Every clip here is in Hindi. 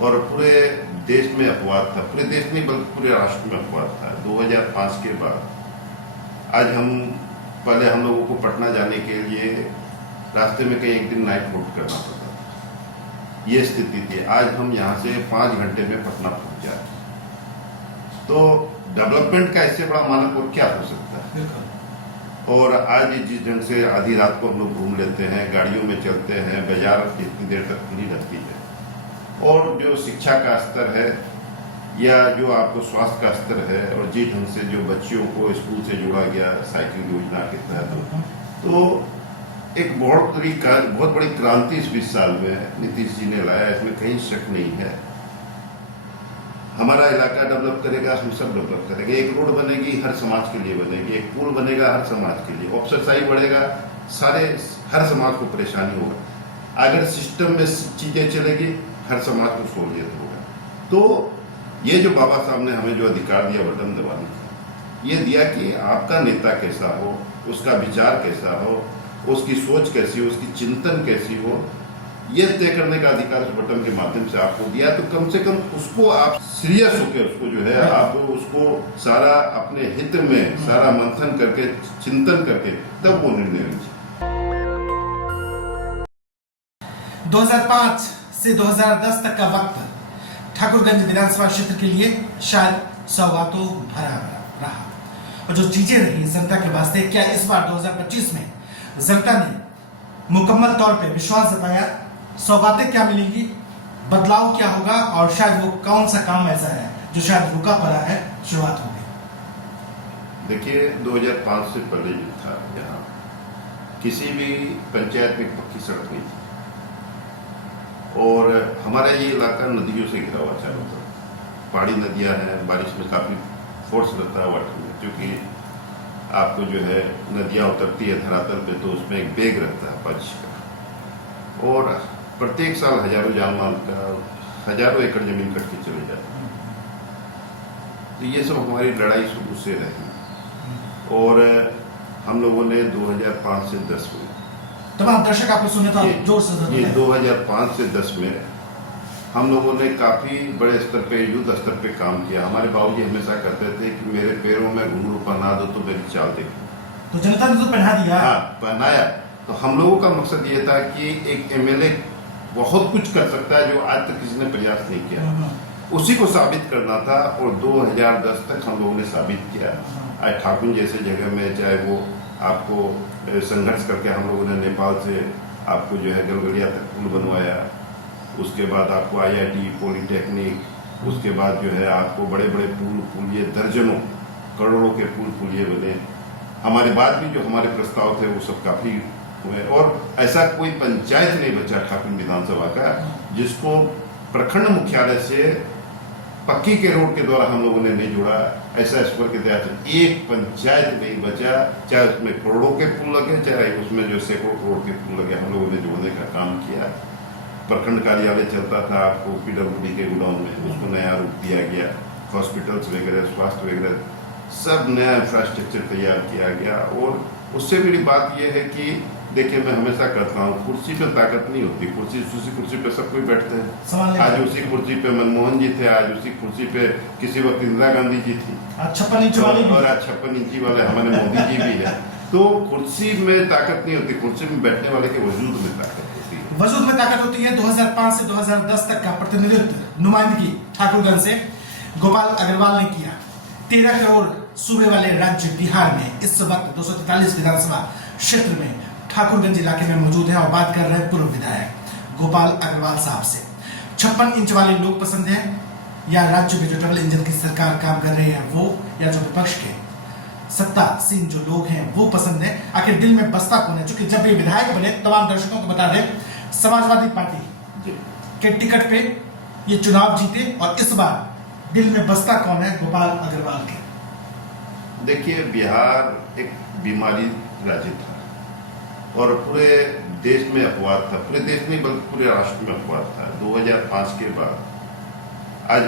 और पूरे देश में अपवाद था, पूरे देश नहीं बल्कि पूरे राष्ट्र में अपवाद था। 2005 के बाद आज पहले हम लोगों को पटना जाने के लिए रास्ते में कहीं एक दिन नाइट होल्ड करना पड़ता था, ये स्थिति थी। आज हम यहाँ से 5 घंटे में पटना पहुँच जाते। तो डेवलपमेंट का इससे बड़ा मानक और क्या हो सकता है। और आज जिस ढंग से आधी रात को हम लोग घूम लेते हैं, गाड़ियों में चलते हैं, बाजार कितनी देर तक खुली रहती है, और जो शिक्षा का स्तर है या जो आपको स्वास्थ्य का स्तर है, और जिस ढंग से जो बच्चियों को स्कूल से जोड़ा गया साइकिल योजना के तहत, तो एक बहुत बड़ी क्रांति इस 20 साल में नीतीश जी ने लाया, इसमें कहीं शक नहीं है। हमारा इलाका डेवलप करेगा, हम सब डेवलप करेंगे। एक रोड बनेगी, हर समाज के लिए बनेगी। एक पुल बनेगा, हर समाज के लिए। ऑफिसरशाही बढ़ेगा, हर समाज को परेशानी होगा। अगर सिस्टम में चीजें चलेगी, हर समाज को सहूलियत होगा। तो ये जो बाबा साहब ने हमें जो अधिकार दिया बटन दबाने का, ये दिया कि आपका नेता कैसा हो, उसका विचार कैसा हो, उसकी सोच कैसी हो, उसकी चिंतन कैसी हो, ये तय करने का अधिकार इस बटन के माध्यम से आपको दिया। तो कम से कम उसको आप सीरियस होकर उसको जो है आप उसको सारा अपने हित में सारा मंथन करके, चिंतन करके तब वो निर्णय लीजिए। 2005 से 2010 तक का वक्त ठाकुरगंज विधानसभा क्षेत्र के लिए शायद सौगातों भरा रहा, और जो चीजें रही जनता के वास्ते, क्या इस बार 2025 में जनता ने मुकम्मल तौर पे विश्वास जताया? सौगातें क्या मिलेंगी, बदलाव क्या होगा, और शायद वो कौन सा काम ऐसा है जो शायद रुका पड़ा है, शुरुआत होगी। देखिए, 2005 से पहले जो था, यहाँ किसी भी पंचायत में पक्की सड़क नहीं थी, और हमारा ये इलाका नदियों से घिरा हुआ चारों तरफ। पहाड़ी नदियाँ हैं, बारिश में काफ़ी फोर्स रहता है वाटर में, क्योंकि आपको जो है नदियाँ उतरती है धरातल पे, तो उसमें एक बेग रहता है बारिश का, और प्रत्येक साल हजारों जान माल का, हजारों एकड़ जमीन कट के चले जाते हैं। तो ये सब हमारी लड़ाई शुरू से रही, और हम लोगों ने 2005 से 10 में, तमाम दर्शक आपको सुने था जोर से, ये 2005 से 10 में हम लोगों ने काफ़ी बड़े स्तर पे, युद्ध स्तर पे काम किया। हमारे बाबूजी हमेशा कहते थे कि मेरे पैरों में घुंघरू पहना दो तो मेरी चाल देखो। तो जनता ने तो पहना दिया। हाँ, पहनाया। तो हम लोगों का मकसद ये था कि एक एमएलए बहुत कुछ कर सकता है जो आज तक किसी ने प्रयास नहीं किया, उसी को साबित करना था, और 2010 तक हम लोगों ने साबित किया। आज ठाकुर जैसे जगह में, चाहे वो आपको संघर्ष करके हम लोगों ने नेपाल से आपको जो है गलगलिया तक पुल बनवाया, उसके बाद आपको IIT, पॉलिटेक्निक, उसके बाद जो है आपको बड़े बड़े पुलिये, दर्जनों करोड़ों के पुलिये बने। हमारे बाद भी जो हमारे प्रस्ताव थे वो सब काफ़ी हुए, और ऐसा कोई पंचायत नहीं बचा ठाकुर विधानसभा का जिसको प्रखंड मुख्यालय से पक्की के रोड के द्वारा हम लोगों ने नहीं जोड़ा। ऐसा ईश्वर के दया से एक पंचायत नहीं बचा, चाहे उसमें करोड़ों के पुल लगे, चाहे उसमें जो सैकड़ों करोड़ के पुल लगे, हम लोगों ने जोड़ने का काम किया। प्रखंड कार्यालय चलता था आपको PWD के गोडाउन में, उसको नया रूप दिया गया। हॉस्पिटल्स वगैरह, स्वास्थ्य वगैरह, सब नया इंफ्रास्ट्रक्चर तैयार किया गया। और उससे मेरी बात यह है कि देखिए, मैं हमेशा कहता हूँ, कुर्सी पे ताकत नहीं होती। उसी कुर्सी पे सब कोई बैठते हैं। आज उसी कुर्सी पे मनमोहन जी थे, आज उसी कुर्सी पे किसी वक्त इंदिरा गांधी जी थी, 56 इंच वाले भी, और आज 56 इंची वाले हमारे मोदी जी भी है। तो कुर्सी में ताकत नहीं होती, कुर्सी में बैठने वाले के वजूद में ताकत होती है। वजूद में ताकत होती है। 2005 से 2010 तक का प्रतिनिधित्व, नुमाइंदगी ठाकुरगंज से गोपाल अग्रवाल ने किया। 13 करोड़ सूबे वाले राज्य बिहार में इस वक्त 243 विधानसभा क्षेत्र में ठाकुरगंज इलाके में मौजूद है, और बात कर रहे हैं पूर्व विधायक गोपाल अग्रवाल साहब से। 56 इंच वाले लोग पसंद है, या राज्य में जो डबल इंजन की सरकार काम कर रही है वो, या जो विपक्ष के सत्तासीन जो लोग हैं वो पसंद है? आखिर दिल में बसता कौन है? क्योंकि जब ये विधायक बने, तमाम दर्शकों को बता दें, समाजवादी पार्टी के टिकट पे ये चुनाव जीते, और इस बार दिल में बसता कौन है गोपाल अग्रवाल के? देखिए, बिहार एक बीमारी राज्य था, और पूरे देश में अपवाद था। पूरे देश नहीं बल्कि पूरे राष्ट्र में अपवाद था। 2005 के बाद आज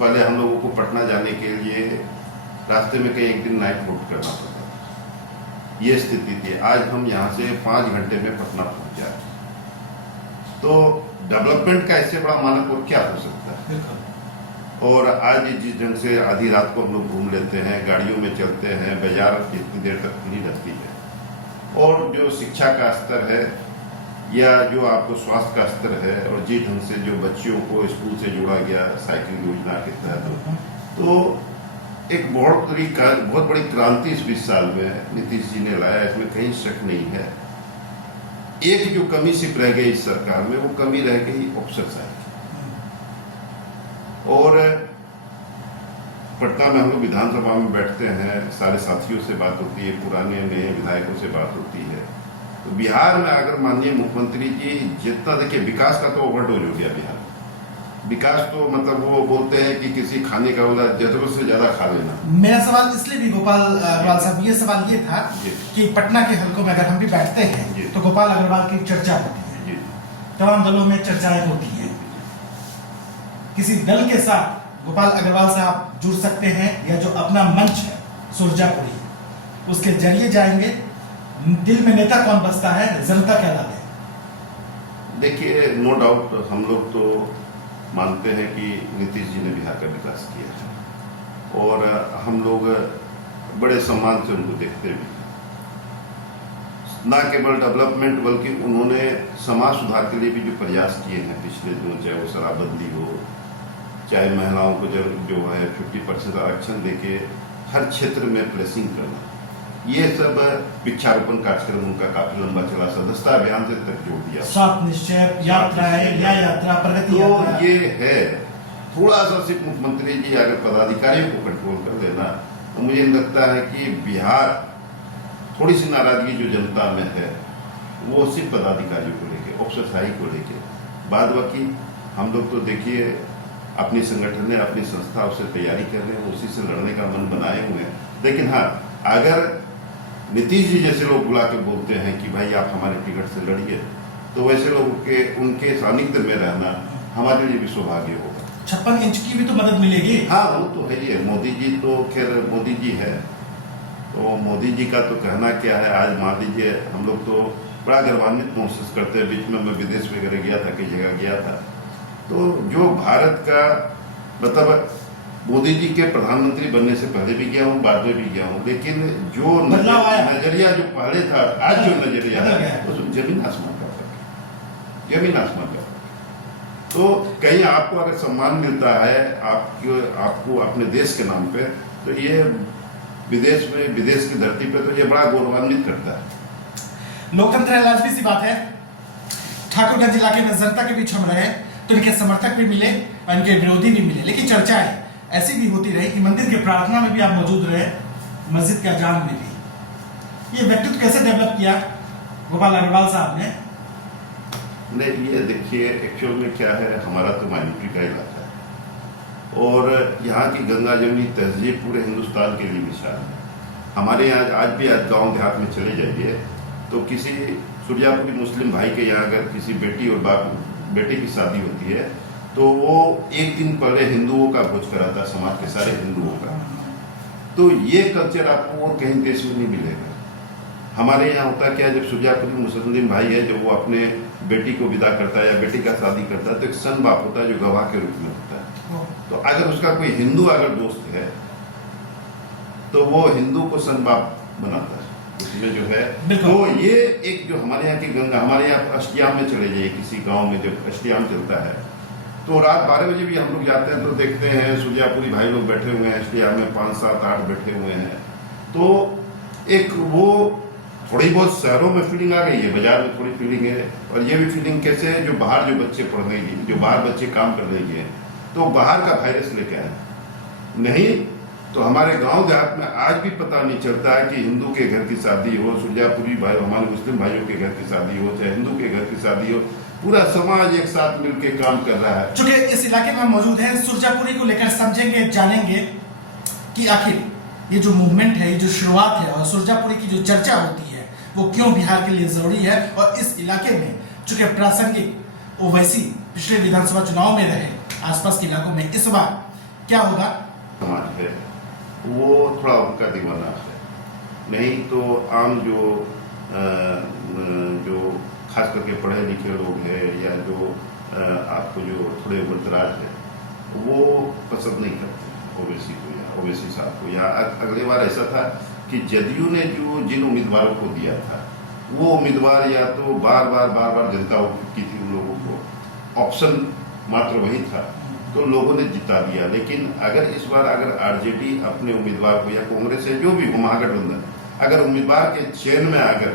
पहले हम लोगों को पटना जाने के लिए रास्ते में कहीं एक दिन नाइट होल्ड करना पड़ता था, ये स्थिति थी। आज हम यहाँ से 5 घंटे में पटना पहुँच जाते। तो डेवलपमेंट का इससे बड़ा मानक और क्या हो सकता है। और आज जिस ढंग से आधी रात को हम लोग घूम लेते हैं, गाड़ियों में चलते हैं, बाजार कितनी देर तक खुली रहती है, और जो शिक्षा का स्तर है या जो आपको स्वास्थ्य का स्तर है, और जिस ढंग से जो बच्चियों को स्कूल से जोड़ा गया साइकिल योजना के तहत, तो एक बहुत बड़ी क्रांति इस 20 साल में नीतीश जी ने लाया, इसमें कहीं शक नहीं है। एक जो कमी सिर्फ रह गई इस सरकार में, वो कमी रह गई अफसरशाही की। और पटना में हम लोग विधानसभा में बैठते हैं, सारे साथियों से बात होती है, पुराने नए विधायकों से बात होती है। तो बिहार में अगर माननीय मुख्यमंत्री जी जितना, देखिए विकास का तो ओवरडोज हो गया बिहार में। विकास तो मतलब वो बोलते हैं कि किसी खाने का बोला जरूरत से ज्यादा खा लेना। मेरा सवाल इसलिए भी गोपाल अग्रवाल साहब, ये सवाल ये था कि पटना के हलकों में अगर हम भी बैठते हैं तो गोपाल अग्रवाल की चर्चा होती है, तमाम दलों में चर्चाएं होती हैं। किसी दल के साथ गोपाल अग्रवाल साहब जुड़ सकते हैं, या जो अपना मंच है सुरजापुरी, उसके जरिए जाएंगे? दिल में नेता कौन बसता है, जनता क्या लागे? देखिए, नो डाउट हम लोग तो मानते हैं कि नीतीश जी ने बिहार का विकास किया है, और हम लोग बड़े सम्मान से उनको देखते भी। ना केवल डेवलपमेंट बल्कि उन्होंने समाज सुधार के लिए भी जो प्रयास किए हैं पिछले दिनों, चाहे वो शराबबंदी हो, चाहे महिलाओं को जो है 50% आरक्षण देके हर क्षेत्र में प्लेसिंग करना, ये सब वृक्षारोपण कार्यक्रम उनका काफी लंबा चला, सदस्यता अभियान से तक जोड़ दिया। 7 निश्चय यात्राएं या यात्रा प्रगति तो यात्रा। ये है, थोड़ा सा सिर्फ मुख्यमंत्री जी अगर पदाधिकारियों को कंट्रोल कर लेना, तो मुझे लगता है कि बिहार, थोड़ी सी नाराजगी जो जनता में है वो सिर्फ पदाधिकारियों को लेके, अफसरशाही को लेके। बाद बाकी हम लोग तो देखिए अपनी संगठन ने, अपनी संस्था उससे तैयारी कर रहे हैं, उसी से लड़ने का मन बनाए हुए हैं। लेकिन हाँ, अगर नीतीश जी जैसे लोग बुला के बोलते हैं कि भाई आप हमारे टिकट से लड़िए, तो वैसे लोगों के उनके सानिध्य में रहना हमारे लिए भी सौभाग्य होगा। 56 इंच की भी तो मदद मिलेगी। हाँ, वो तो है ही है। मोदी जी तो खैर मोदी जी है, तो मोदी जी का तो कहना क्या है। आज मान लीजिए हम लोग तो बड़ा गर्वान्वित महसूस करते हैं। बीच में मैं विदेश वगैरह गया था, कई जगह गया था, तो जो भारत का मतलब मोदी जी के प्रधानमंत्री बनने से पहले भी गया हूँ, बाद में भी गया हूँ, लेकिन जो नजरिया जो पहले था, आज जो नजरिया है वो जमीन आसमान का फर्क है, जमीन आसमान का फर्क। तो कहीं आपको अगर सम्मान मिलता है आपको अपने देश के नाम पे, तो ये विदेश में, विदेश की धरती पे तो ये बड़ा गौरवान्वित करता है। लोकतंत्र है, लाजमी सी बात है। ठाकुरगंज इलाके में जनता के बीच हम रहे तो इनके समर्थक भी मिले और इनके विरोधी भी मिले, लेकिन चर्चाएं ऐसी भी होती रही कि मंदिर के प्रार्थना में भी आप मौजूद रहे, मस्जिद के अजान में भी। ये व्यक्तित्व कैसे डेवलप किया गोपाल अग्रवाल साहब ने? नहीं, ये देखिए एक्चुअल में क्या है, हमारा तो माइनॉरिटी का इलाका है और यहाँ की गंगा जमुनी तहजीब पूरे हिंदुस्तान के लिए मिसाल है। हमारे यहाँ आज भी गाँव देहात में चले जाइए तो किसी सुरजापुरी मुस्लिम भाई के यहाँ अगर किसी बेटी और बेटी की शादी होती है तो वो एक दिन पहले हिंदुओं का भोज कराता है, समाज के सारे हिंदुओं का। तो ये कल्चर आपको और कहीं देश में नहीं मिलेगा। हमारे यहाँ होता क्या, जब सुरजापुरी मुस्लिम भाई है, जब वो अपने बेटी को विदा करता है या बेटी का शादी करता है, तो एक सन बाप होता है जो गवाह के रूप में होता है। तो अगर उसका कोई हिंदू अगर दोस्त है तो वो हिंदू को सन बाप बनाता है उसमें जो है। तो ये एक जो हमारे यहाँ की गंगा, हमारे यहाँ अष्टयाम में चले जाइए, किसी गांव में जब अष्टयाम चलता है तो रात 12 बजे भी हम लोग जाते हैं तो देखते हैं सुरजापुरी भाई लोग बैठे हुए हैं अष्टयाम में, 5, 7, 8 बैठे हुए हैं। तो एक वो थोड़ी बहुत शहरों में फीलिंग आ गई है, बाजार में थोड़ी फीलिंग है। और ये भी फीलिंग कैसे है, जो बाहर जो बच्चे पढ़ने गए, जो बाहर बच्चे काम कर रहे हैं, तो बाहर का वायरस लेके आए नहीं। तो हमारे गांव देहात में आज भी पता नहीं चलता है कि हिंदू के घर की शादी हो, सुरजापुरी भाई हमारे मुस्लिम भाइयों के घर की शादी हो, चाहे हिंदू के घर की शादी हो, पूरा समाज एक साथ मिलकर काम कर रहा है। चूंकि इस इलाके में मौजूद है, सुरजापुरी को लेकर समझेंगे, जानेंगे कि आखिर ये जो मूवमेंट है, ये जो शुरुआत है और सुरजापुरी की जो चर्चा होती है वो क्यों बिहार के लिए जरूरी है। और इस इलाके में चूंकि प्रासंगिक ओवैसी पिछले विधानसभा चुनाव में रहे, आसपास के इलाकों में इस बार क्या होगा? समाज है वो थोड़ा उनका दीवाना है, नहीं तो आम जो खास करके पढ़े लिखे लोग हैं या जो आपको जो थोड़े उम्रदराज है वो पसंद नहीं करते ओवैसी को या ओवैसी साहब को। या अगले बार ऐसा था कि जदयू ने जो जिन उम्मीदवारों को दिया था वो उम्मीदवार या तो बार बार जनता की थी, उन लोगों को ऑप्शन मात्र वही था तो लोगों ने जिता दिया। लेकिन अगर इस बार अगर आरजेडी अपने उम्मीदवार को या कांग्रेस है जो भी हो महागठबंधन अगर उम्मीदवार के चयन में अगर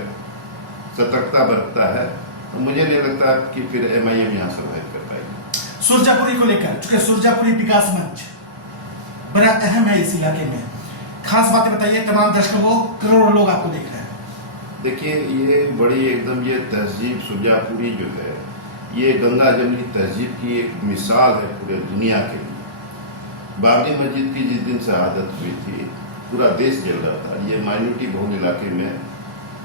सतर्कता बरतता है तो मुझे नहीं लगता कि फिर MIM यहाँ सर्वाइव कर पाएगी। सुरजापुरी को लेकर, चूंकि सुरजापुरी विकास मंच बड़ा अहम है इस इलाके में, खास बातें बताइए तमाम दर्शकों को, करोड़ों लोग आपको देख रहे हैं। देखिए ये बड़ी एकदम ये तहजीब सुरजापुरी जो है ये गंगा जमनी तहजीब की एक मिसाल है पूरे दुनिया के लिए। बाबरी मस्जिद की जिस दिन शहादत हुई थी पूरा देश जल रहा था। ये माइनॉरिटी बहुल इलाके में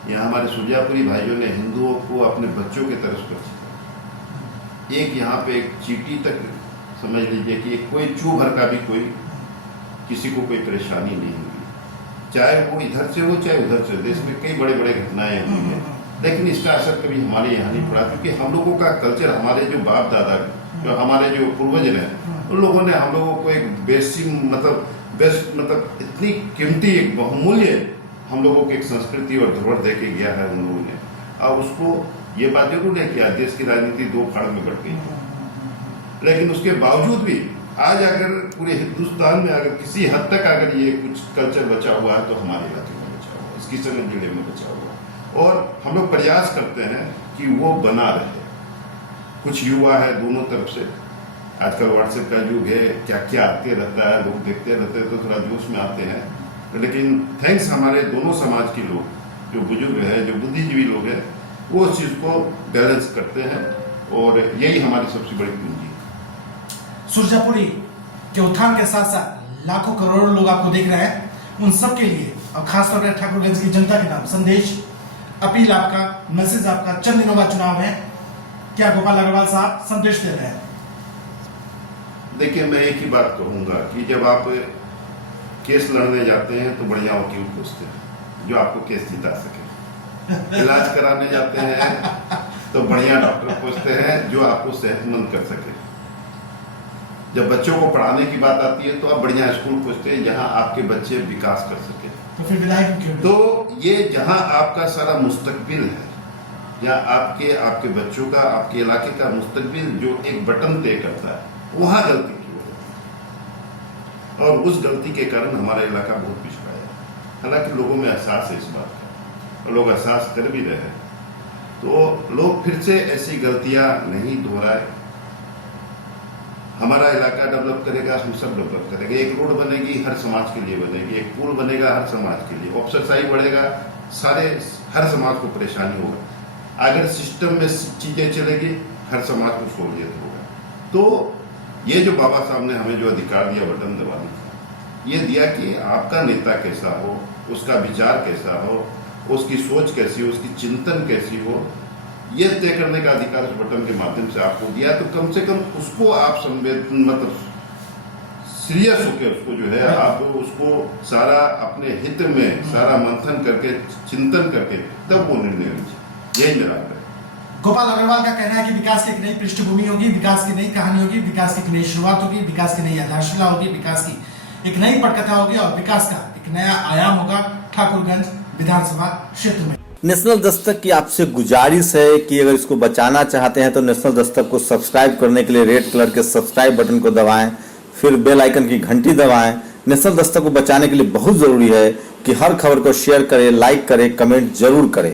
यहाँ हमारे सुरजापुरी भाइयों ने हिंदुओं को अपने बच्चों की तरह सुरक्षित, एक यहाँ पे एक चींटी तक समझ लीजिए कि कोई चू भर का भी कोई किसी को कोई परेशानी नहीं हुई, चाहे वो इधर से हो चाहे उधर से। देश में कई बड़े बड़े घटनाएं हुई हैं लेकिन इसका असर कभी हमारे यहाँ नहीं पड़ा क्योंकि हम लोगों का कल्चर, हमारे जो बाप दादा जो हमारे जो पूर्वज हैं उन लोगों ने हम लोगों को एक बेस्ट मतलब इतनी कीमती एक बहुमूल्य हम लोगों को एक संस्कृति और धरोहर दे के गया है उन लोगों ने। और उसको ये बात जरूर है कि आज देश की राजनीति दो फाड़ में बढ़ गई है लेकिन उसके बावजूद भी आज अगर पूरे हिंदुस्तान में अगर किसी हद तक अगर ये कुछ कल्चर बचा हुआ है तो हमारे इलाके में बचा हुआ है, इस किशनगंज जिले में बचा हुआ है और हम लोग प्रयास करते हैं कि वो बना रहे। कुछ युवा है दोनों तरफ से, आजकल व्हाट्सएप का युग है, क्या क्या आते रहता है, लोग देखते रहते हैं तो थोड़ा जोश में आते हैं। लेकिन थैंक्स हमारे दोनों समाज के लोग जो बुजुर्ग है जो बुद्धिजीवी लोग हैं वो उस चीज़ को बैलेंस करते हैं और यही हमारी सबसे बड़ी पूंजी है। सुरजापुरी के उत्थान के साथ साथ लाखों करोड़ों लोग आपको देख रहे हैं, उन सब के लिए और खासतौर पर ठाकुरगंज की जनता के नाम संदेश, अपील आपका, मैसेज आपका। चंद दिनों बाद चुनाव है, क्या गोपाल अग्रवाल साहब संदेश दे रहे हैं? देखिए मैं एक ही बात कहूंगा कि जब आप केस लड़ने जाते हैं तो बढ़िया वकील खोजते हैं जो आपको केस जिता सके, इलाज कराने जाते हैं तो बढ़िया डॉक्टर खोजते हैं जो आपको सेहतमंद कर सके, जब बच्चों को पढ़ाने की बात आती है तो आप बढ़िया स्कूल खोजते हैं जहां आपके बच्चे विकास कर सके। तो फिर विधायक क्यों? तो ये जहां आपका सारा मुस्तकबिल है, जहां आपके बच्चों का, आपके इलाके का मुस्तकबिल जो एक बटन तय करता है, वहां गलती क्यों है? और उस गलती के कारण हमारा इलाका बहुत पिछड़ा है। हालांकि लोगों में एहसास है इस बात का और लोग एहसास कर भी रहे हैं, तो लोग फिर से ऐसी गलतियां नहीं दोहराए। हमारा इलाका डेवलप करेगा, हम सब डेवलप करेंगे। एक रोड बनेगी हर समाज के लिए बनेगी, एक पुल बनेगा हर समाज के लिए, ऑफिसरशाही बढ़ेगा, हर समाज को परेशानी होगा। अगर सिस्टम में चीजें चलेगी हर समाज को सहूलियत होगा। तो ये जो बाबा साहब ने हमें जो अधिकार दिया बटन दबाने का, ये दिया कि आपका नेता कैसा हो, उसका विचार कैसा हो, उसकी सोच कैसी हो, उसकी चिंतन कैसी हो, ये तय करने का अधिकार उस बटन के माध्यम से आपको दिया। तो कम से कम उसको आप मतलब सीरियस होकर उसको जो है आप उसको सारा अपने हित में सारा मंथन करके चिंतन करके तब वो निर्णय लीजिए। यही मेरा है। गोपाल अग्रवाल का कहना है कि विकास की एक नई पृष्ठभूमि होगी, विकास की नई कहानी होगी, विकास की एक नई शुरुआत होगी, विकास की नई आधारशिला होगी, विकास की एक नई पटकथा होगी और विकास का एक नया आयाम होगा ठाकुरगंज विधानसभा क्षेत्र में। नेशनल दस्तक की आपसे गुजारिश है कि अगर इसको बचाना चाहते हैं तो नेशनल दस्तक को सब्सक्राइब करने के लिए रेड कलर के सब्सक्राइब बटन को दबाएं, फिर बेल आइकन की घंटी दबाएं। नेशनल दस्तक को बचाने के लिए बहुत जरूरी है कि हर खबर को शेयर करें, लाइक करें, कमेंट जरूर करें।